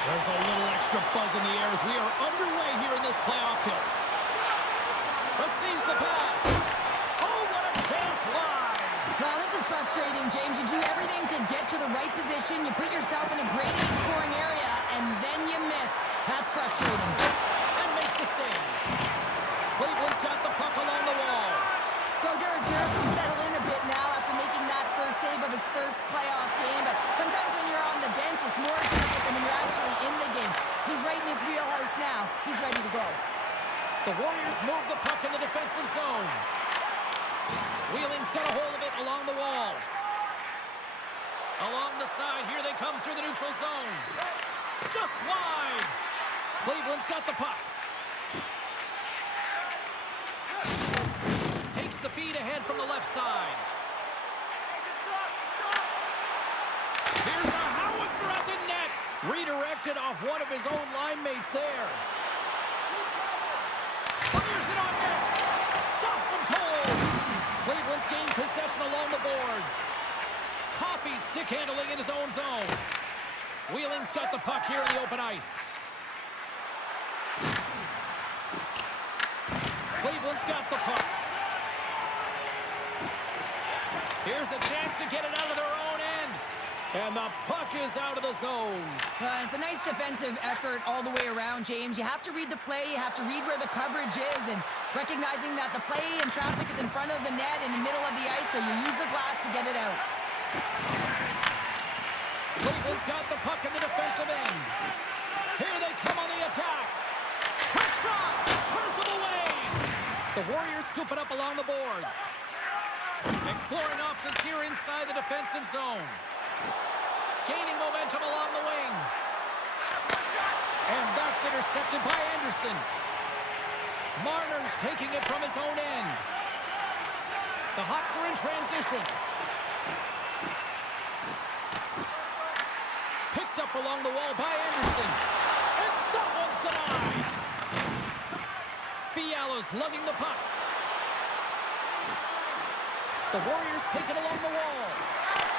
There's a little extra buzz in the air as we are underway here in this playoff tilt. Receives the pass. Oh, what a chance wide. Well, this is frustrating, James. You do everything to get to the right position. You put yourself in a great scoring area, and then you miss. That's frustrating. And makes the save. Cleveland's got the puck along the wall. Brodeur can settle in a bit now after making that first save of his first playoff game. But sometimes when you're on the bench, it's more difficult than when you're actually in the game. He's right in his wheelhouse now. He's ready to go. The Warriors move the puck in the defensive zone. Wheeling's got a hold of it along the wall. Along the side, here they come through the neutral zone. Just wide. Cleveland's got the puck. Takes the feed ahead from the left side. Here's a howitzer at the net. Redirected off one of his own line mates there. Fires it on net. Stops him cold. Cleveland's gained possession along the boards. Coffey stick handling in his own zone. Wheeling's got the puck here in the open ice. Cleveland's got the puck. Here's a chance to get it out of their own end. And the puck is out of the zone. It's a nice defensive effort all the way around, James. You have to read the play. You have to read where the coverage is. And recognizing that the play and traffic is in front of the net in the middle of the ice, so you use the glass to get it out. Cleveland's got the puck in the defensive end. Here they come on the attack. Quick shot. Turns it away. The Warriors scoop it up along the boards. Exploring options here inside the defensive zone. Gaining momentum along the wing. And that's intercepted by Anderson. Marner's taking it from his own end. The Hawks are in transition. Picked up along the wall by Anderson. And that one's denied. Fiala's lugging the puck. The Warriors take it along the wall.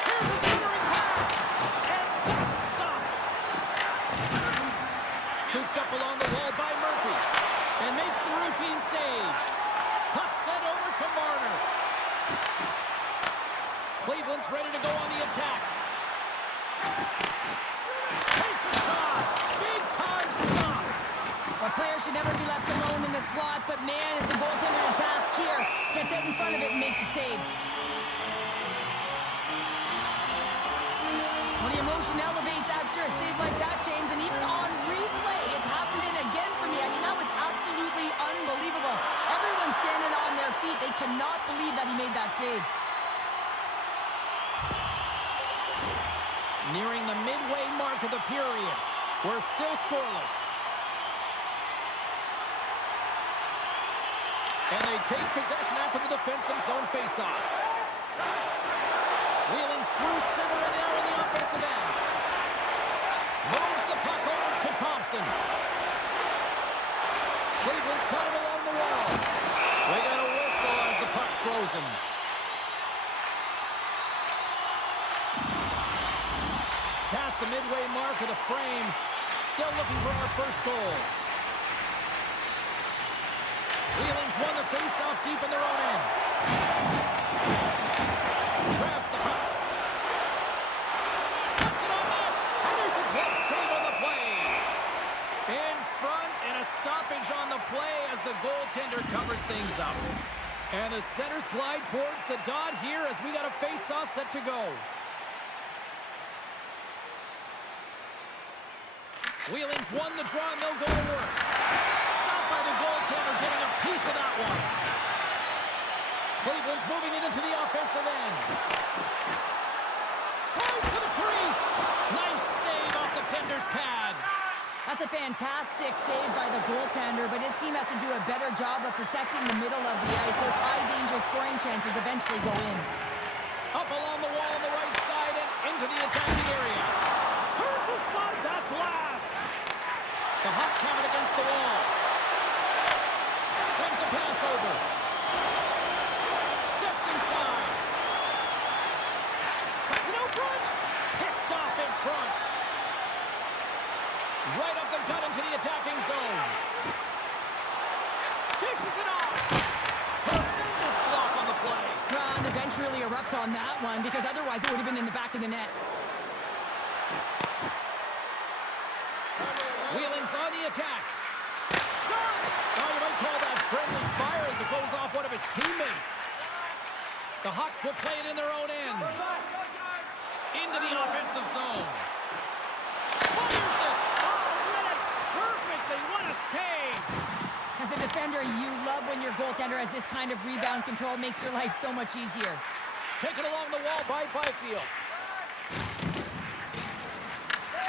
Here's a centering pass. And that's stopped. Scooped up along the wall by Murphy. And makes the routine save. Puck sent over to Marner. Cleveland's ready to go on the attack. Takes a shot. Big time stop. A player should never be left alone in the slot, but man, is the goaltender to task here. Gets out in front of it and makes the save. Well, the emotion elevates after a save like that, James, and even on replay, it's happening again for me. I mean, that was absolutely unbelievable. Everyone's standing on their feet. They cannot believe that he made that save. Nearing the midway mark of the period. We're still scoreless. And they take possession after the defensive zone faceoff. Wheeling's through center and now in the offensive end. Moves the puck over to Thompson. Cleveland's got it along the wall. We got a whistle as the puck's frozen. Past the midway mark of the frame. Still looking for our first goal. Wheeling's won the face-off deep in their own end. Grabs the puck. Puts it on net. And there's a glove save on the play. In front and a stoppage on the play as the goaltender covers things up. And the centers glide towards the dot here as we got a face-off set to go. Wheeling's won the draw and they'll go to work. Stopped by the goaltender, getting a piece of that one. Cleveland's moving it into the offensive end. Tries to the crease. Nice save off the tender's pad. That's a fantastic save by the goaltender, but his team has to do a better job of protecting the middle of the ice. Those high-danger scoring chances eventually go in. Up along the wall on the right side and into the attacking area. Turns aside that blast. The Hawks have it against the wall. Sends a pass over. Steps inside. Sends it out front. Picked off in front. Right up the gut into the attacking zone. Dishes it off. Tremendous block on the play. Well, and the bench really erupts on that one because otherwise it would have been in the back of the net. Wheeling's on the attack. Shot! Oh, you might call that friendly fire as it goes off one of his teammates. The Hawks will play it in their own end. Into the offensive zone. Fires it! Oh, read it perfectly. What a save! As a defender, you love when your goaltender has this kind of rebound control. Makes your life so much easier. Taken along the wall by Byfield.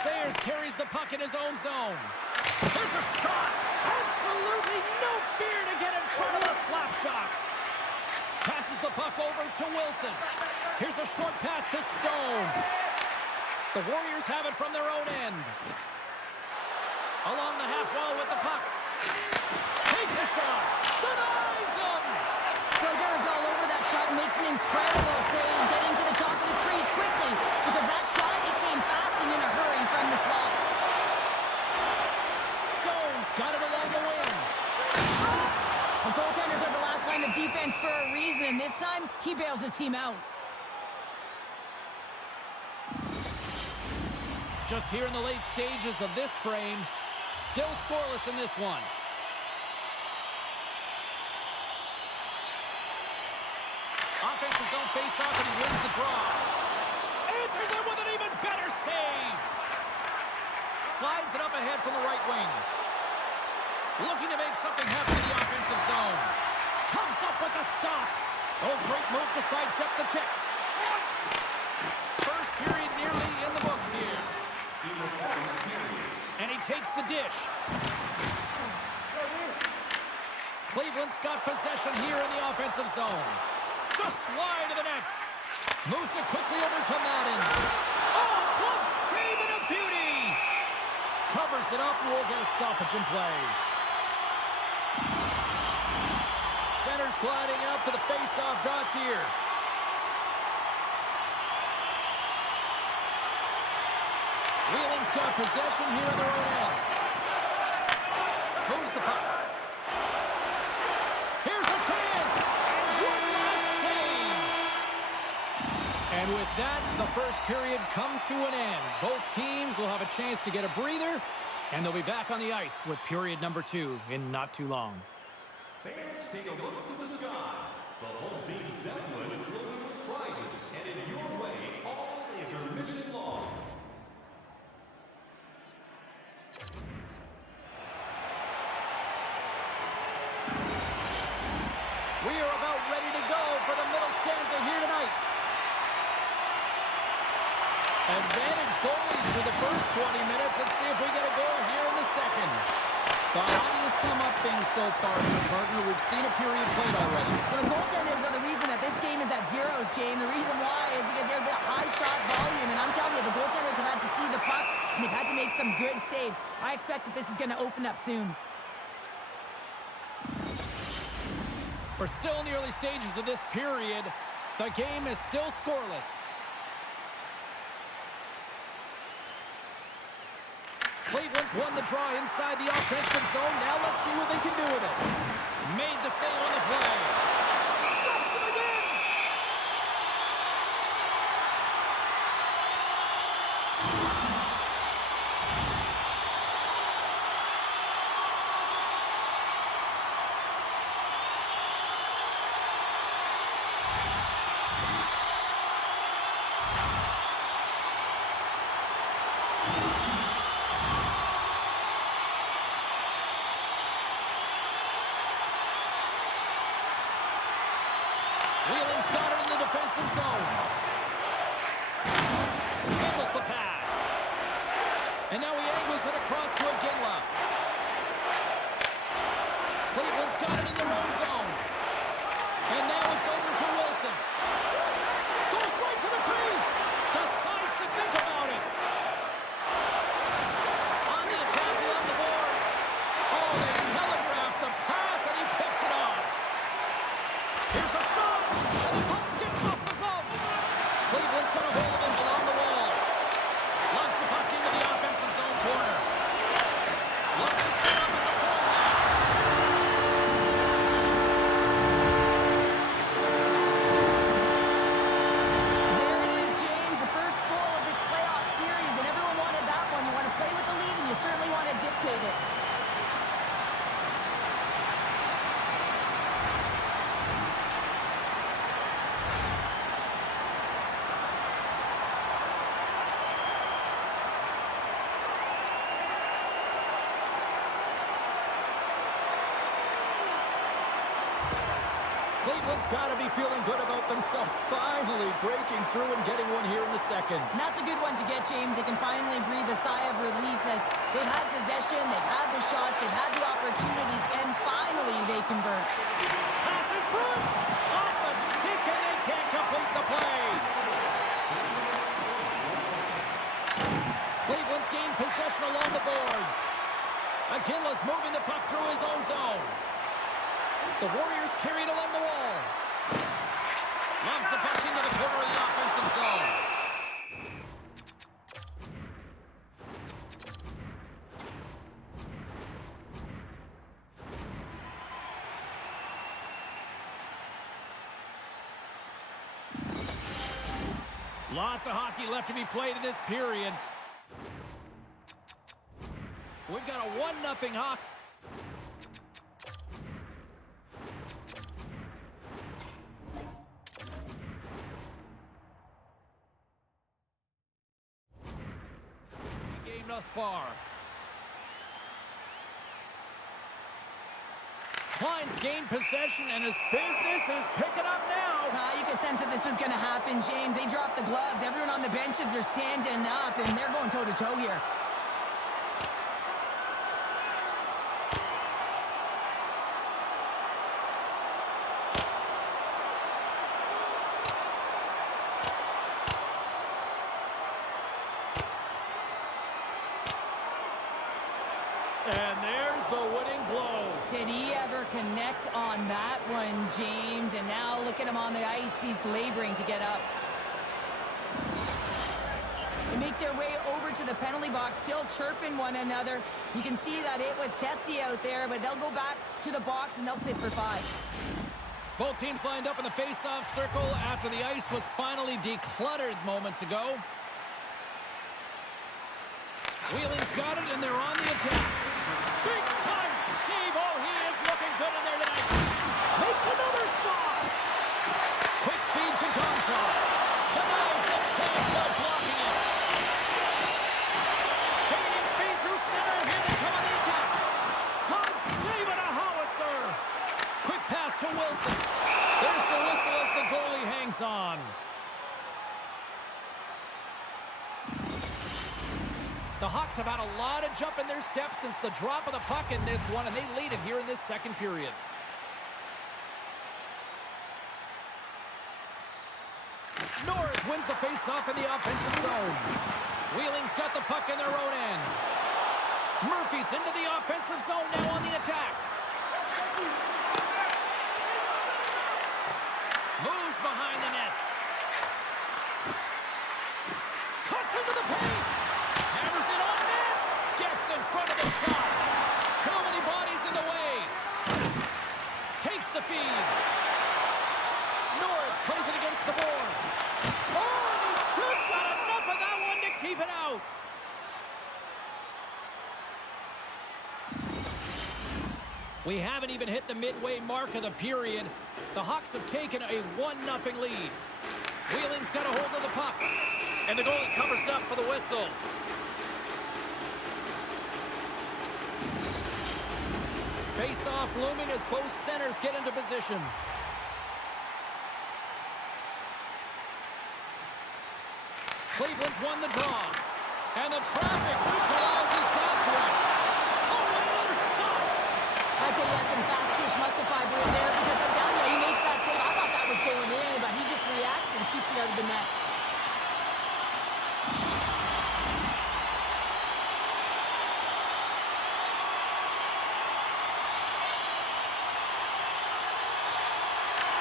Sayers carries the puck in his own zone. There's a shot! Absolutely no fear to get in front of a slap shot. Passes the puck over to Wilson. Here's a short pass to Stone. The Warriors have it from their own end. Along the half wall with the puck. Takes a shot. Denies him! Brodeur is all over that shot and makes an incredible save, getting to the top of his crease quickly because that shot, it came fast and in a hurry from the slot. Stone's got it along the wing. The goaltenders are the last line of defense for a reason, and this time, he bails his team out. Just here in the late stages of this frame, still scoreless in this one. Offensive zone face-off, and he wins the draw. Answers it with an even better save. Slides it up ahead from the right wing. Looking to make something happen in the offensive zone. Comes up with the stop. Oh, great move to sidestep the check. First period nearly in the books here. And he takes the dish. Cleveland's got possession here in the offensive zone. Just slide to the net. Moves it quickly over to Madden. Oh, close save and a beauty. Covers it up and we'll get a stoppage in play. Center's gliding up to the face-off dots here. Wheeling's got possession here in their own end. Moves the puck. Here's a chance! And one last save! And with that, the first period comes to an end. Both teams will have a chance to get a breather, and they'll be back on the ice with period number 2 in not too long. Fans, take a look to the sky. The home team Zeppelin is loaded with prizes, and in your way, all intermission long. We are about ready to go for the middle stanza here tonight. Advantage goalies for the first 20 minutes. Let's see if we get a goal here in the second. But how do you sum up things so far here, partner? We've seen a period played already. Well, the goaltenders are the reason that this game is at zeros, Jane. The reason why is because there's been a high shot volume. And I'm telling you, the goaltenders have had to see the puck, and they've had to make some good saves. I expect that this is going to open up soon. We're still in the early stages of this period. The game is still scoreless. Cleveland's won the draw inside the offensive zone. Now let's see what they can do with it. Made the save on the play. Stuffs him again! Wheeling's got it in the defensive zone. Handles the pass. And now he angles it across to Iginla. Cleveland's got it in their own zone. And now it's over to Wilson. Goes right to the crease. Decides to think about it. On the attack along the boards. Oh, they telegraphed the pass and he picks it off. Here's a shot. And the puck skips off the glove. Cleveland's got a hold of it along the wall. Launches the puck into the offensive zone corner. Cleveland's got to be feeling good about themselves, finally breaking through and getting one here in the second. And that's a good one to get, James. They can finally breathe a sigh of relief as they've had possession, they've had the shots, they've had the opportunities, and finally they convert. Pass in front! Off the stick, and they can't complete the play. Cleveland's gained possession along the boards. McKinley's moving the puck through his own zone. The Warriors carried along the wall. Loves the puck into the corner of the offensive zone. Lots of hockey left to be played in this period. We've got a 1-0 hockey. Game thus far. Klein's gained possession, and his business is picking up now. You could sense that this was going to happen, James. They dropped the gloves. Everyone on the benches, they're standing up, and they're going toe-to-toe here. And there's the winning blow. Did he ever connect on that one, James? And now look at him on the ice. He's laboring to get up. They make their way over to the penalty box, still chirping one another. You can see that it was testy out there, but they'll go back to the box and they'll sit for 5. Both teams lined up in the face-off circle after the ice was finally decluttered moments ago. Wheeling's got it, and they're on the attack. Big-time save. Oh, he is looking good in there tonight. Makes another stop. Quick feed to Concha. Denies the chase by blocking it. Gaining speed through center. Here they come on the attack. Todd saving a howitzer. Quick pass to Wilson. There's the whistle as the goalie hangs on. The Hawks have had a lot of jump in their steps since the drop of the puck in this one, and they lead it here in this second period. Norris wins the faceoff in the offensive zone. Wheeling's got the puck in their own end. Murphy's into the offensive zone now on the attack. Moves behind the net. Cuts into the paint. Hammers it on net. Gets in front of the shot. Too many bodies in the way. Takes the feed. Norris plays it against the boards. Oh, he just got enough of that one to keep it out. We haven't even hit the midway mark of the period. The Hawks have taken a 1-0 lead. Wheeling's got a hold of the puck. And the goalie covers up for the whistle. Face-off looming as both centers get into position. Cleveland's won the draw. And the traffic neutralizes that threat. Oh, another stop. I'd say yes, and fast fish must have fiber in there because I'm telling you, he makes that save. I thought that was going in, but he just reacts and keeps it out of the net.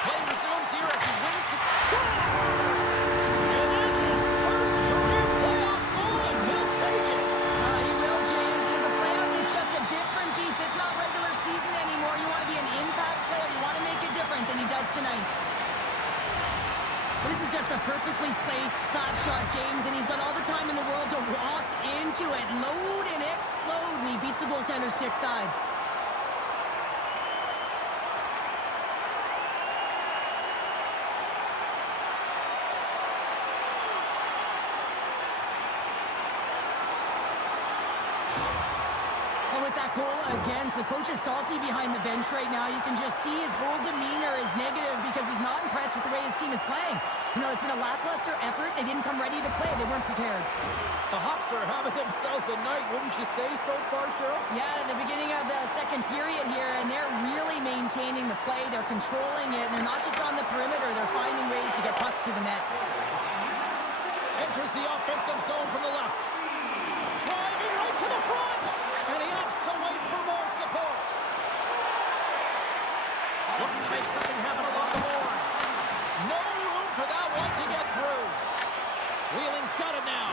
Play resumes here as he wins the Stormhawks. And that's his first career playoff goal, and he'll take it. He will, James, because the playoffs is just a different beast. It's not regular season anymore. You want to be an impact player. You want to make a difference, and he does tonight. This is just a perfectly placed flat shot, James, and he's got all the time in the world to walk into it, load and explode, and he beats the goaltender's stick side. Oh, with that goal against, the coach is salty behind the bench right now. You can just see his whole demeanor is negative because he's not impressed with the way his team is playing. You know, it's been a lackluster effort. They didn't come ready to play. They weren't prepared. The Hawks are having themselves a night, wouldn't you say, so far, Cheryl? Yeah, at the beginning of the second period here, and they're really maintaining the play. They're controlling it, and they're not just on the perimeter. They're finding ways to get pucks to the net. Enters the offensive zone from the left. Driving right to the front. And he opts to wait for more support. Looking to make something happen along the boards. No room for that one to get through. Wheeling's got it now.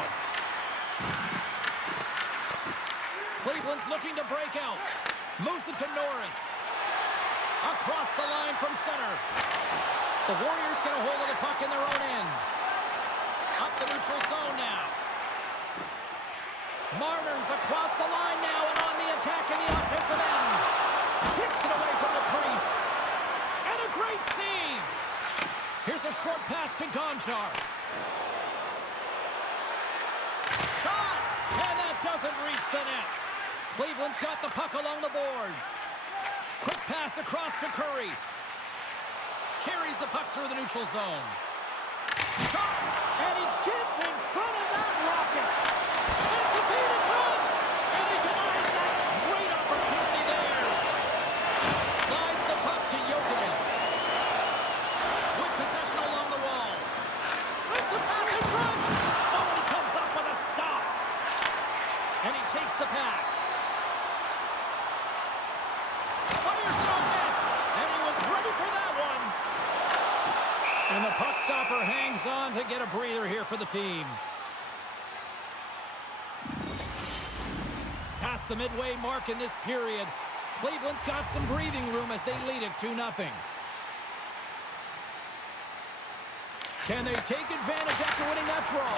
Cleveland's looking to break out. Moves it to Norris. Across the line from center. The Warriors get a hold of the puck in their own end. Up the neutral zone now. Marner's across the line now and on the attack in the offensive end. Kicks it away from the crease. And a great save. Here's a short pass to Gonchar. Shot! And that doesn't reach the net. Cleveland's got the puck along the boards. Quick pass across to Curry. Carries the puck through the neutral zone. Shot! And he gets in front of that rocket. Sends a feed in front. And he denies that great opportunity there. Slides the puck to Jokinen. With possession along the wall. Sends a pass in front. Oh, he comes up with a stop. And he takes the pass. Fires it on net. And he was ready for that one. And the puck stopper hangs on to get a breather here for the team. Past the midway mark in this period, Cleveland's got some breathing room as they lead it 2-0. Can they take advantage after winning that draw?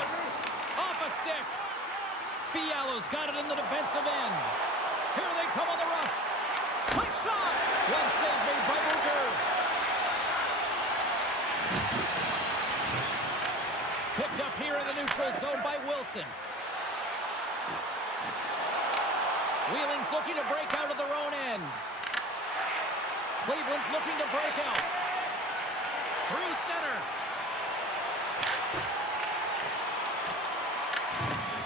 Off a stick. Fialo's got it in the defensive end. Here they come on the rush. Quick shot. Well saved made by Berger. Picked up here in the neutral zone by Wilson. Wheeling's looking to break out of their own end. Cleveland's looking to break out. Through center.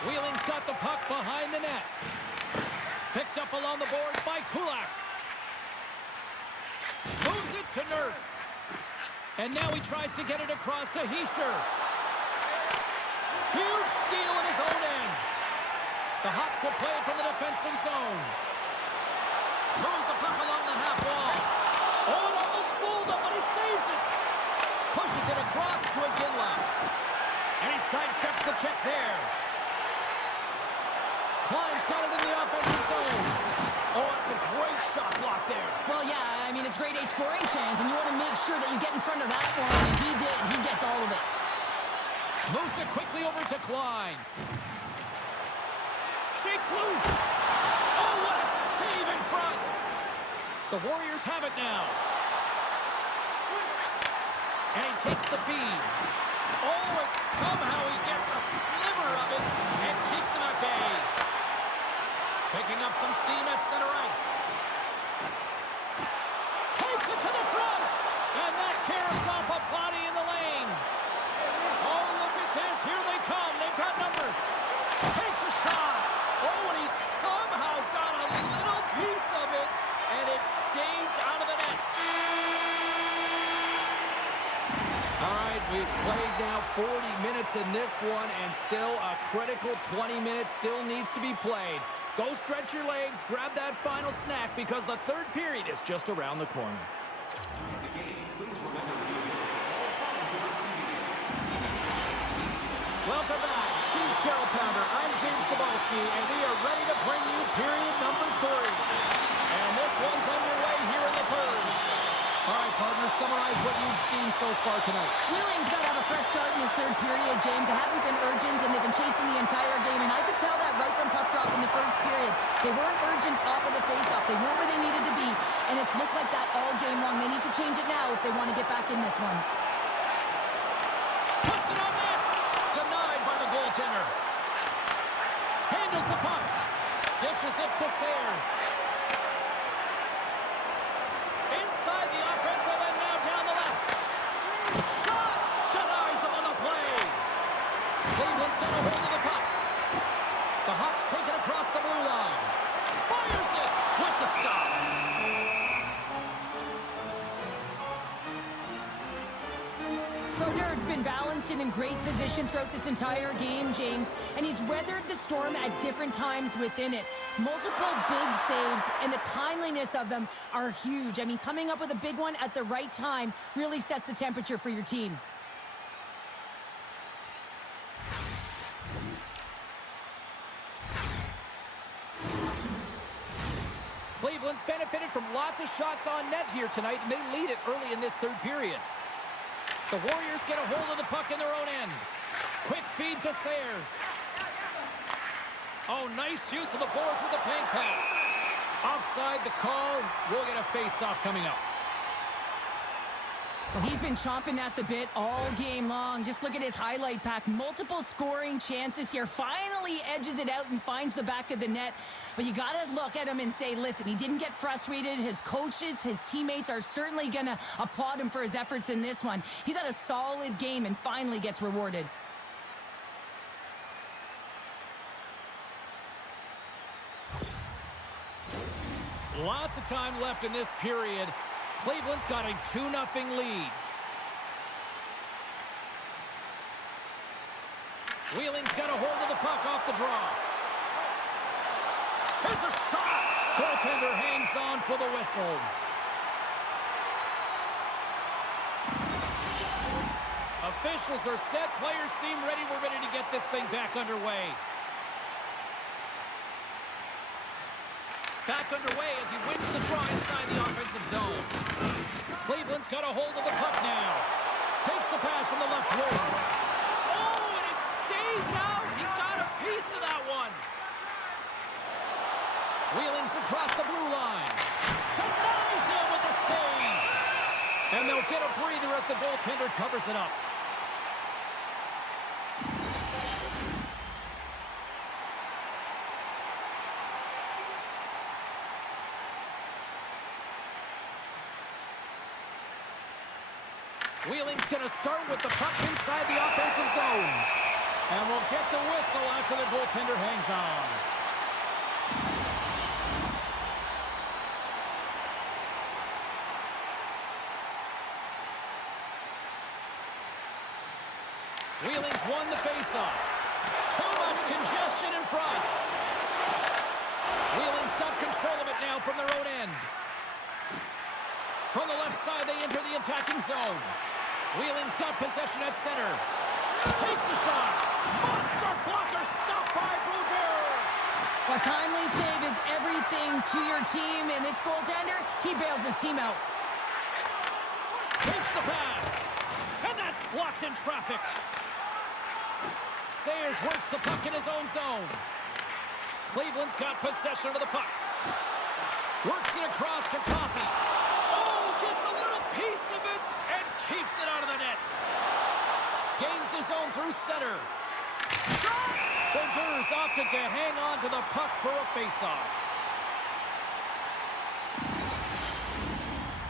Wheeling's got the puck behind the net. Picked up along the boards by Kulak. Moves it to Nurse. And now he tries to get it across to Hischier. Huge steal in his own end. The Hawks will play it from the defensive zone. Moves the puck along the half wall. Oh, it almost fooled him, but he saves it. Pushes it across to Iginla. And he sidesteps the check there. Klein's got it in the offensive zone. Oh, that's a great shot block there. Well, yeah, I mean, it's grade A scoring chance, and you want to make sure that you get in front of that one, and he did. He gets all of it. Moves it quickly over to Klein. Shakes loose. Oh, what a save in front. The Warriors have it now. And he takes the feed. Oh, and somehow he gets a sliver of it and keeps him at bay. Picking up some steam at center ice. Takes it to the front. And that carries off a body in the lane. Oh, look at this. Here they come. They've got numbers. Takes a shot. Oh, and he somehow got a little piece of it. And it stays out of the net. All right, we've played now 40 minutes in this one, and still a critical 20 minutes still needs to be played. Go stretch your legs, grab that final snack, because the third period is just around the corner. Welcome back. She's Cheryl Pounder. I'm James Cebulski, and we are ready to bring you period number 3. And this one's underway here in the third. All right, partners, summarize what you've seen so far tonight. Wheeling's got to have a fresh start in his third period, James. They haven't been urgent, and they've been chasing the entire game, and I could tell that right from puck drop in the first period. They weren't urgent off of the faceoff. They weren't where they needed to be, and it's looked like that all game long. They need to change it now if they want to get back in this one. Puts it on net. Denied by the goaltender. Handles the puck. Dishes it to Sayers. Inside the offensive end, now down the left. Shot! Denies him on the play. Cleveland's got a hold of the puck. The Hawks take it across the blue line. Fires it with the stop. Brodeur has been balanced and in great position throughout this entire game, James, and he's weathered the storm at different times within it. Multiple big saves, and the timeliness of them are huge. I mean, coming up with a big one at the right time really sets the temperature for your team. Cleveland's benefited from lots of shots on net here tonight, and they lead it early in this third period. The Warriors get a hold of the puck in their own end. Quick feed to Sayers. Oh, nice use of the boards with the bank pass. Offside the call. We'll get a face-off coming up. Well, he's been chomping at the bit all game long. Just look at his highlight pack. Multiple scoring chances here. Finally edges it out and finds the back of the net. But you got to look at him and say, listen, he didn't get frustrated. His coaches, his teammates are certainly going to applaud him for his efforts in this one. He's had a solid game and finally gets rewarded. Lots of time left in this period. Cleveland's got a 2-0 lead. Wheeling's got a hold of the puck off the draw. There's a shot. Goaltender hangs on for the whistle. Officials are set. Players seem ready. We're ready to get this thing back underway. Back underway as he wins the draw inside the offensive zone. Cleveland's got a hold of the puck now. Takes the pass from the left wing. Oh, and it stays out. He got a piece of that one. Wheeling's across the blue line. Denies him with the save. And they'll get a breather as the goaltender covers it up. Wheeling's going to start with the puck inside the offensive zone. And we'll get the whistle after the goaltender hangs on. Wheeling's won the faceoff. Too much congestion in front. Wheeling's got control of it now from their own end. From the left side, they enter the attacking zone. Wheeling's got possession at center. Takes the shot. Monster blocker stopped by Brodeur. A timely save is everything to your team, and this goaltender, he bails his team out. Takes the pass. And that's blocked in traffic. Sayers works the puck in his own zone. Cleveland's got possession of the puck. Works it across to Coffey. Oh, gets a little piece of it and keeps it out of the net. Gains the zone through center. Shot! Berger's opted to hang on to the puck for a faceoff.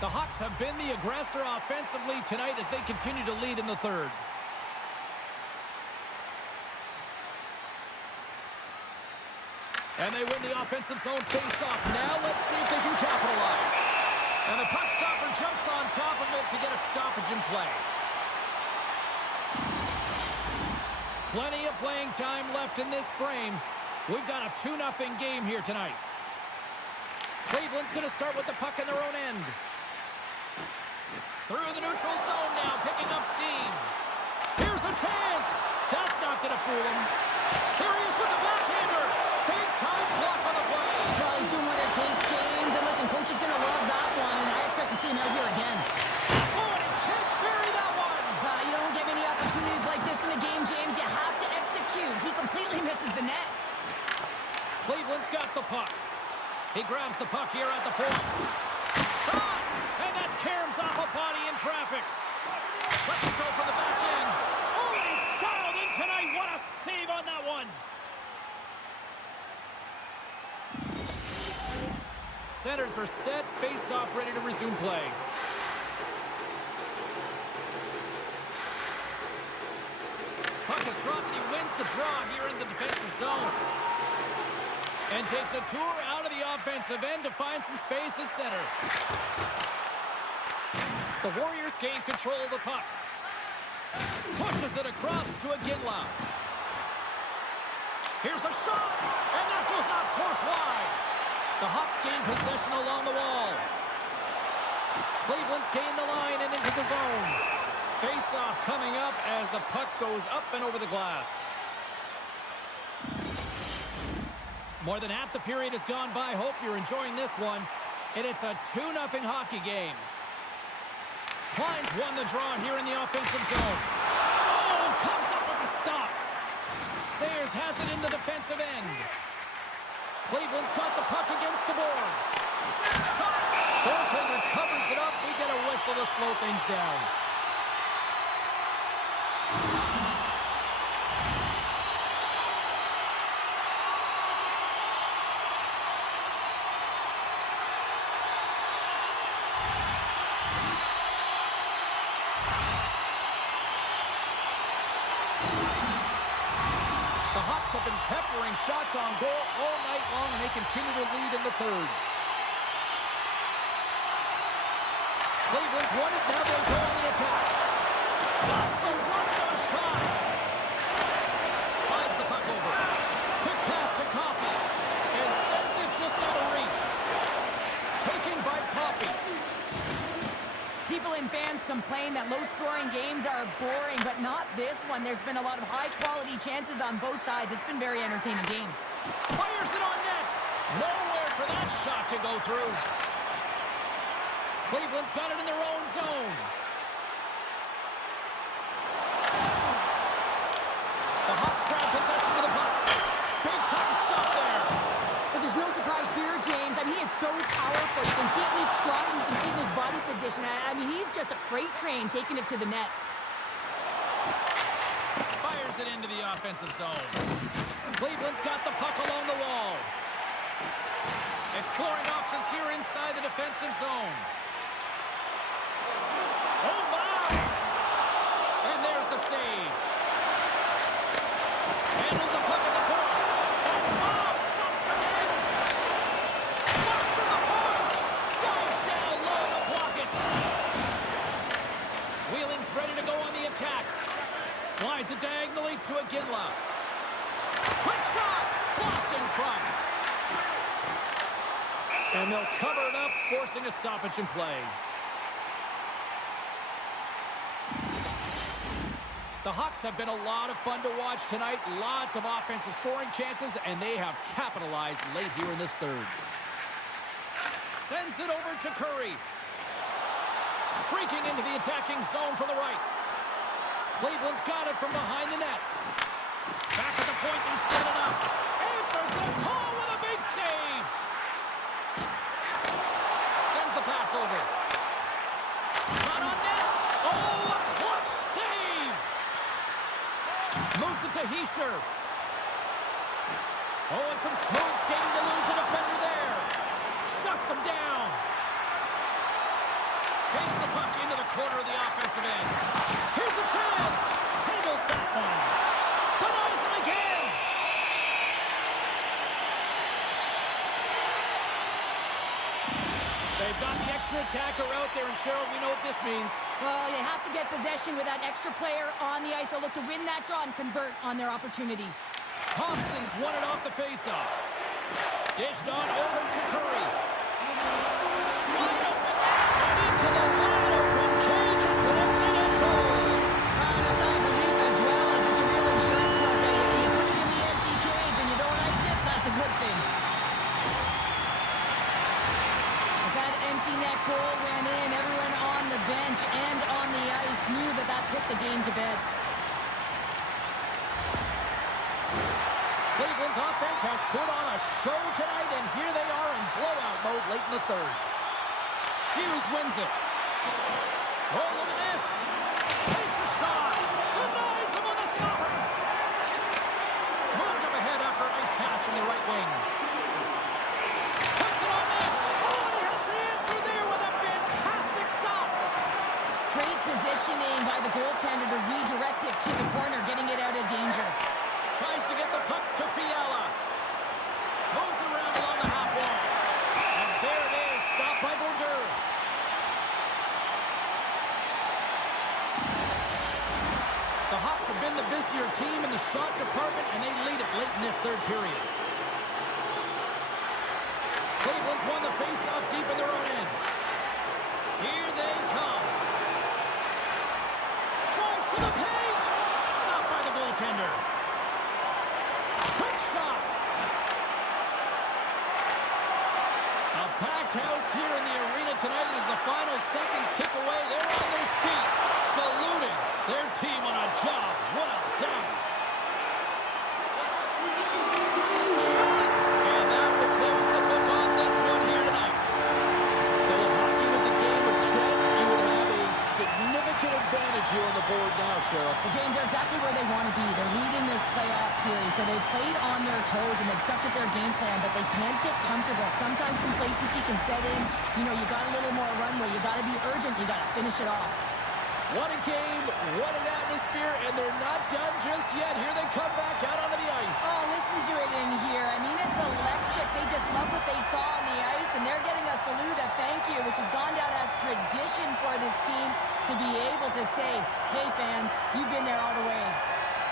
The Hawks have been the aggressor offensively tonight as they continue to lead in the third. And they win the offensive zone face-off. Now let's see if they can capitalize. And the puck stopper jumps on top of it to get a stoppage in play. Plenty of playing time left in this frame. We've got a 2-0 game here tonight. Cleveland's going to start with the puck in their own end. Through the neutral zone now, picking up steam. Here's a chance. That's not going to fool him. Here he is with the backhander. Big time block on the play. Well, he's doing what it takes, James. And listen, coach is going to love that one. I expect to see him out here again. Oh, and he can't bury that one. You don't get many opportunities like this in a game, James. You have to execute. He completely misses the net. Cleveland's got the puck. He grabs the puck here at the point. Shot! And that caroms off a body in traffic. Let's go for the back end. Oh, he's dialed in tonight. What a save on that one. centers are set. Face-off ready to resume play. Puck is dropped and he wins the draw here in the defensive zone. And takes a tour out of the offensive end to find some space at center. The Warriors gain control of the puck. Pushes it across to Iginla. Here's a shot, and that goes off course wide. The Hawks gain possession along the wall. Cleveland's gained the line and into the zone. Face-off coming up as the puck goes up and over the glass. More than half the period has gone by. Hope you're enjoying this one. And it's a 2-0 hockey game. Klein's won the draw here in the offensive zone. Oh, comes up with a stop. Sayers has it in the defensive end. Cleveland's got the puck against the boards. Shot. Goaltender covers it up. We get a whistle to slow things down. The Hawks have been peppering shots on goal all night long, and they continue to lead in the third. Cleveland's won it. Now they'll go on the attack. Stops the rocket of a shot. Slides the puck over. Quick pass to Coffey. And sends it just out of reach. Taken by Coffey. People and fans complain that low-scoring games are boring, but not this one. There's been a lot of high-quality chances on both sides. It's been a very entertaining game. Fires it on net. Nowhere for that shot to go through. Cleveland's got it in their own zone. The Hawks grab possession of the puck. Big time stop there. But there's no surprise here, James. I mean, he is so powerful. You can see it in his stride, and you can see it in his body position. I mean, he's just a freight train taking it to the net. Fires it into the offensive zone. Cleveland's got the puck along the wall. Exploring options here inside the defensive zone. Oh, my! And there's the save. Handles the puck in the corner. Oh, stops the game. Flush from the point. Dives down low to block it. Wheeling's ready to go on the attack. Slides it diagonally to Iginla. Quick shot. Blocked in front. And they'll cover it up, forcing a stoppage in play. The Hawks have been a lot of fun to watch tonight. Lots of offensive scoring chances, and they have capitalized late here in this third. Sends it over to Curry. Streaking into the attacking zone from the right. Cleveland's got it from behind the net. Back at the point, they set it up. Answers the call with a big save. Sends the pass over. Not on net. Oh, a clutch save. Moves it to Heischer. Oh, and some smooth skating to lose a defender there. Shuts him down. Takes the puck into the corner of the offensive end. Here's a chance. Handles that one. Denies him again. They've got the extra attacker out there, and Cheryl, we know what this means. Well, you have to get possession with that extra player on the ice. They'll look to win that draw and convert on their opportunity. Thompson's won it off the faceoff. Dished on over to Curry. Wide open. And into the wide open cage. It's an empty net goal. A sign of relief as well as it's a real insurance market. You put it in the empty cage and you don't ice it, that's a good thing. As that empty net goal went in, everyone on the bench and on the ice knew that that put the game to bed. Cleveland's offense has put on a show tonight, and here they are in blowout mode late in the third. Hughes wins it. Oh, look at this. Takes a shot. Denies him on the stopper. Moved up ahead after a nice pass from the right wing. Puts it on net. Oh, won the face-off deep in their own end. Here they come. Drives to the paint. Stopped by the goaltender. Quick shot. A packed house here in the arena tonight as the final seconds tick away. They're on their feet, saluting their team on a job well done. Shot! And that will close the book on this one here tonight. Though if hockey was a game of chess, you would have a significant advantage here on the board now, Cheryl. Well, James, they're exactly where they want to be. They're leading this playoff series, so they've played on their toes and they've stuck with their game plan, but they can't get comfortable. Sometimes complacency can set in. You know, you got a little more runway. You got to be urgent. You got to finish it off. What a game, what an atmosphere, and they're not done just yet. Here they come back out onto the ice. Oh, listen to it in here. I mean, it's electric. They just love what they saw on the ice, and they're getting a salute, a thank you, which has gone down as tradition for this team to be able to say, hey, fans, you've been there all the way.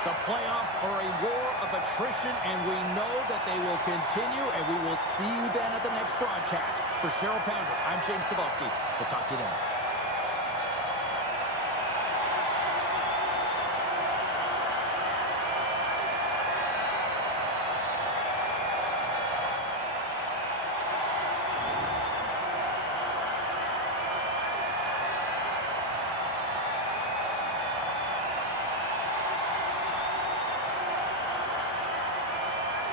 The playoffs are a war of attrition, and we know that they will continue, and we will see you then at the next broadcast. For Cheryl Pounder, I'm James Cebulski. We'll talk to you then.